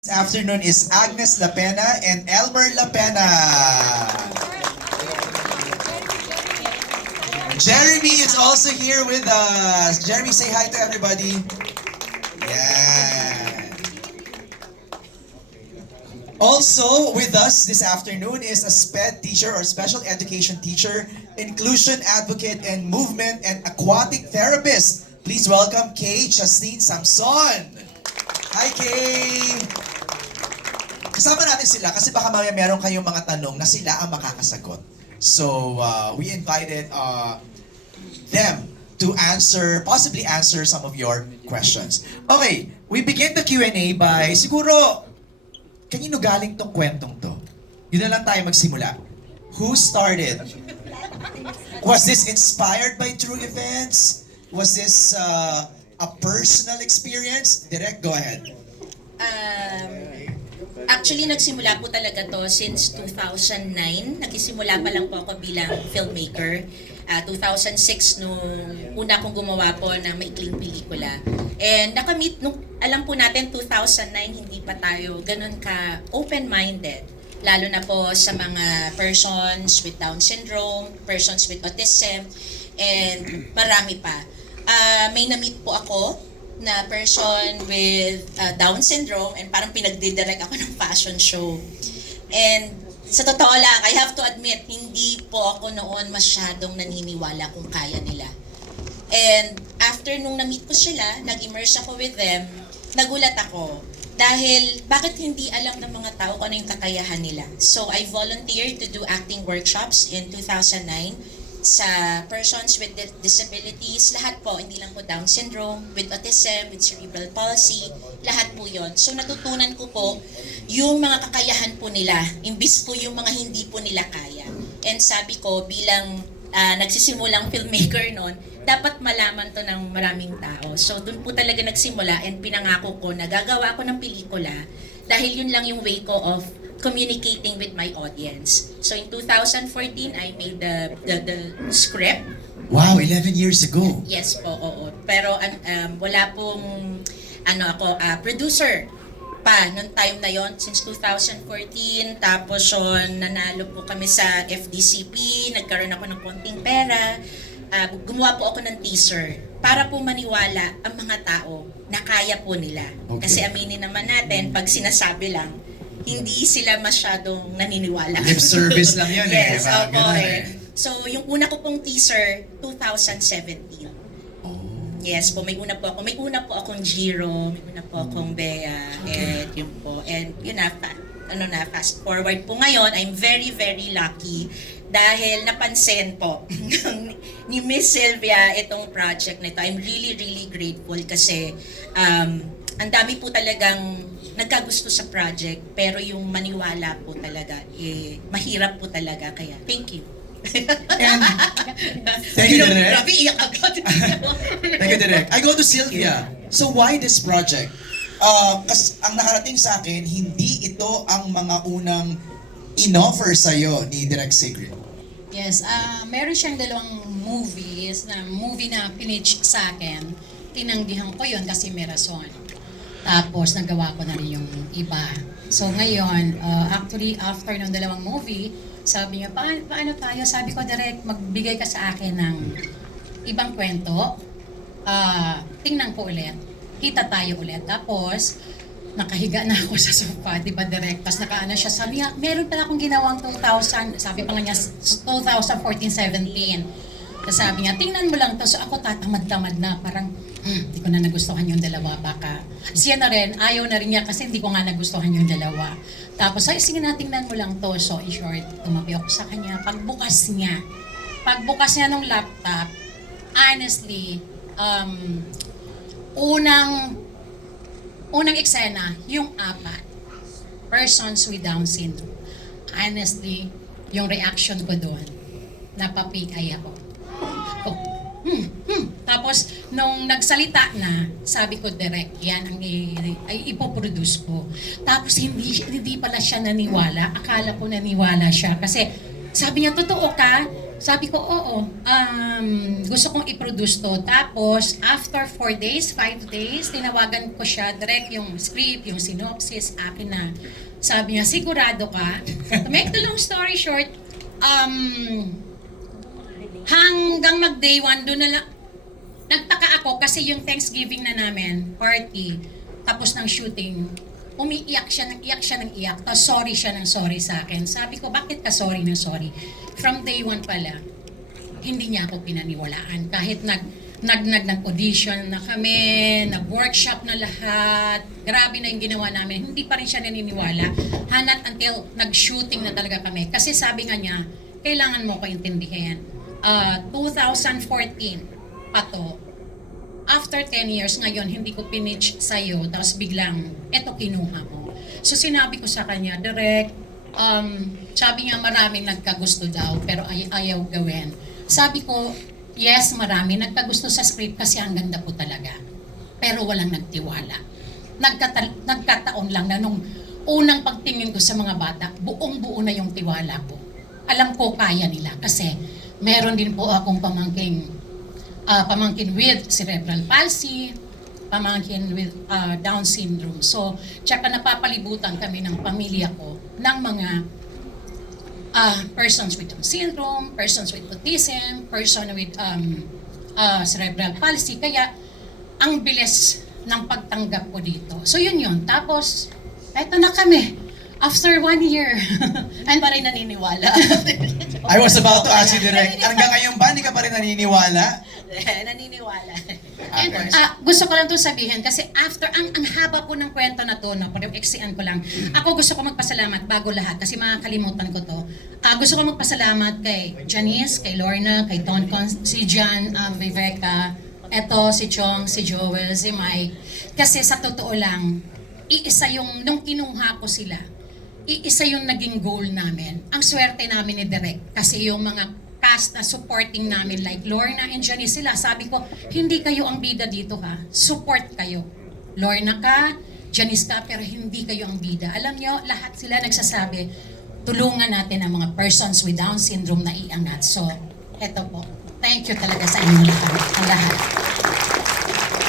This afternoon is Agnes Lapena and Elmer Lapena. Jeremy is also here with us. Jeremy, say hi to everybody. Yeah. Also with us this afternoon is a SPED teacher or special education teacher, inclusion advocate and movement and aquatic therapist. Please welcome Kay Chasleen Samson. Hi Kay! Kasama natin sila kasi baka mamaya meron kayong mga tanong na sila ang makakasagot. So we invited them to possibly answer some of your questions. Okay, we begin the Q&A by siguro, kanino galing tong kwentong to? Yun na lang tayo magsimula. Who started? Was this inspired by true events? Was this a personal experience? Direct, go ahead. Actually, nagsimula po talaga to since 2009. Nagsimula pa lang po ako bilang filmmaker. 2006 nung una kong gumawa po ng maikling pelikula. And nakamit, nung alam po natin 2009, hindi pa tayo ganun ka open-minded. Lalo na po sa mga persons with Down syndrome, persons with autism, and marami pa. May na-meet po ako na person with Down syndrome and parang pinagdidirect ako ng fashion show. And sa totoo lang, I have to admit, hindi po ako noon masyadong naniniwala kung kaya nila. And after nung na-meet ko sila, nag-immerse ako with them, nagulat ako. Dahil bakit hindi alam ng mga tao kung ano yung kakayahan nila. So I volunteered to do acting workshops in 2009 sa persons with disabilities, lahat po, hindi lang po Down syndrome, with autism, with cerebral palsy, lahat po yon. So natutunan ko po yung mga kakayahan po nila, imbis po yung mga hindi po nila kaya. And sabi ko, bilang nagsisimulang filmmaker noon, dapat malaman to ng maraming tao. So dun po talaga nagsimula and pinangako ko na gagawa ko ng pelikula dahil yun lang yung way ko of communicating with my audience. So in 2014, I made the script. Wow, 11 years ago. Yes po, oo. Pero wala pong producer pa noong time na yon since 2014. Tapos nanalo po kami sa FDCP, nagkaroon ako ng konting pera. Gumawa po ako ng teaser para po maniwala ang mga tao na kaya po nila. Okay. Kasi aminin naman natin, pag sinasabi lang, hindi sila masyadong naniniwala. Lip service lang yun yes, diba? opo eh. So, yung una ko pong teaser, 2017. Oh. Yes po, may una po akong Jiro, may una po akong Bea, and yun po. And yun na, fast forward po ngayon, I'm very, very lucky dahil napansin po ni Miss Sylvia itong project na ito. I'm really, really grateful kasi ang dami po talagang nagkagusto sa project, pero yung maniwala po talaga, mahirap po talaga. Kaya, thank you. And, thank you, Direk. Grabe, iyak agad. Thank you, Direk. I go to Sylvia. So why this project? Kasi ang nakarating sa akin, hindi ito ang mga unang in-offer sa'yo ni Direk Sigrid. Yes, meron siyang dalawang movie na pinitch sa akin. Tinanggihan ko yon kasi may rason. Tapos nagawa ko na rin yung iba. So ngayon, actually after ng dalawang movie, sabi niya, paano tayo? Sabi ko, direct, magbigay ka sa akin ng ibang kwento. Tingnan ko ulit. Kita tayo ulit. Tapos, nakahiga na ako sa sofa, di ba, direct? Tapos nakaano siya, sabi niya, meron pala akong ginawang 2000, sabi pa nga niya, 2014-17. Tapos sabi niya, tingnan mo lang to. So ako tatamad-tamad na, parang, hindi ko na nagustuhan yung dalawa. Baka, siya na rin, ayaw na rin niya kasi hindi ko nga nagustuhan yung dalawa. Tapos, ay, sige na, tingnan mo lang to. So, in short, tumabi ako sa kanya. Pagbukas niya ng laptop, honestly, unang eksena, yung 4 persons with Down syndrome. Honestly, yung reaction ko doon, napapikay ako. Tapos, nung nagsalita na, sabi ko, direct, yan ang ipoproduce ko. Tapos, hindi pala siya naniwala. Akala ko naniwala siya. Kasi, sabi niya, totoo ka? Sabi ko, oo, gusto kong i-produce to. Tapos, after 4 days, 5 days, tinawagan ko siya, direct yung script, yung synopsis, akin na. Sabi niya, sigurado ka? To make the long story short, hanggang mag-day 1, doon na lang, nagtaka ako kasi yung Thanksgiving na namin, party, tapos ng shooting, umiiyak siya ng iyak, tapos sorry siya ng sorry sa akin. Sabi ko, bakit ka sorry ng sorry? From day 1 pala, hindi niya ako pinaniwalaan. Kahit nag-audition na kami, nag-workshop na lahat, grabe na yung ginawa namin, hindi pa rin siya naniniwala. Hanat until nag-shooting na talaga kami. Kasi sabi nga niya, kailangan mo ko intindihin. 2014 pa to. After 10 years, ngayon, hindi ko pinitch sa'yo, tapos biglang, eto kinuha mo. So sinabi ko sa kanya, direct, sabi niya maraming nagkagusto daw, pero ayaw gawin. Sabi ko, yes, marami nagkagusto sa script kasi ang ganda po talaga. Pero walang nagtiwala. Nagkataon lang na nung unang pagtingin ko sa mga bata, buong-buo na yung tiwala ko. Alam ko kaya nila kasi meron din po akong pamangkin with cerebral palsy, pamangkin with Down syndrome. So, tsaka napapalibutan kami ng pamilya ko ng mga persons with Down syndrome, persons with autism, person with cerebral palsy. Kaya, ang bilis ng pagtanggap ko dito. So, yun. Tapos, eto na kami. After 1 year. And pa rin naniniwala. I was about to ask you direct, hanggang ngayon ba, hindi ka pa rin naniniwala? Naniniwala. And, gusto ko lang to sabihin kasi after, ang haba po ng kwento na to, no, parang eksian ko lang. Ako gusto ko magpasalamat bago lahat kasi makakalimutan ko to. Gusto ko magpasalamat kay Janice, kay Lorna, kay Toncon, si Jan, Viveka, eto, si Chong, si Joel, si Mike. Kasi sa totoo lang, iisa yung, nung kinuha ko sila, iisa yung naging goal namin. Ang swerte namin ni Direk kasi yung mga cast na supporting namin like Lorna and Janice sila, sabi ko, hindi kayo ang bida dito ha. Support kayo. Lorna ka, Janice ka, pero hindi kayo ang bida. Alam nyo, lahat sila nagsasabi, tulungan natin ang mga persons with Down syndrome na iangat. So, eto po. Thank you talaga sa inyo lahat.